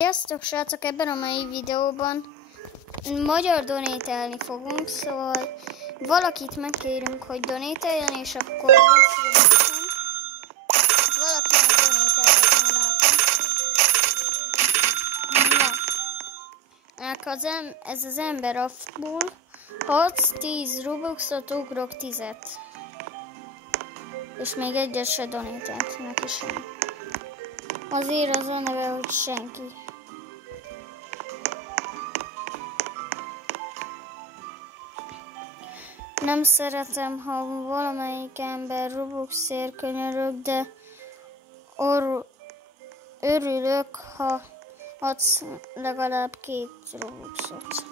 Sziasztok srácok, ebben a mai videóban magyar donételni fogunk, szóval valakit megkérünk, hogy donételjen, és akkor lesz Robuxon. Valaki meg donételtet már látom. Na, ez az ember afból 6-10 Robuxot, ugrok 10-et. És még egyet se donételt neki sem. Azért az a neve, hogy senki. Nem szeretem, ha valamelyik ember Robuxért könyörög, de örülök, ha adsz legalább 2 Robuxot.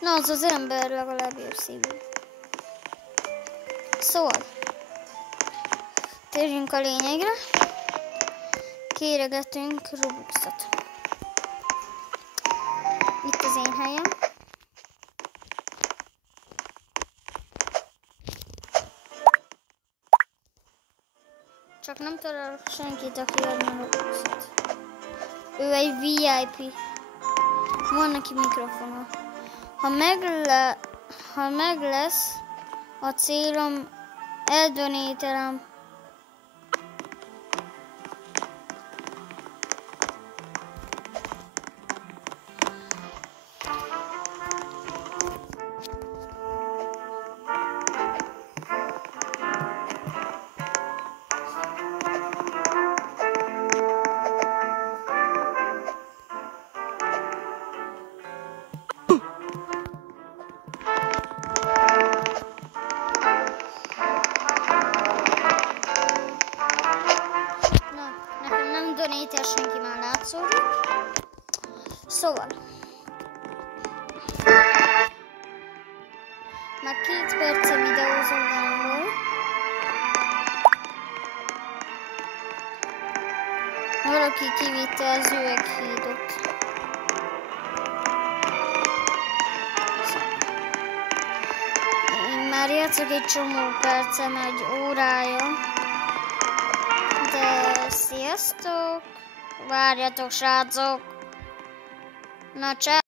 Na, az ember legalább jobb szívű. Szóval, térjünk a lényegre. Kéregetünk Robuxot. Itt az én helyem. Csak nem találok senkit, aki adna Robuxot. Ő egy VIP. Van neki mikrofona. Ha meg lesz a célom, eldonételem. Donétel senki már látszódik. Szóval. Már 2 perce videózom valamból. Valaki kivitte az üveghídot. Én már játszok egy csomó percem, egy órája. De sziasztok! Várjatok, srácok! Na, csá!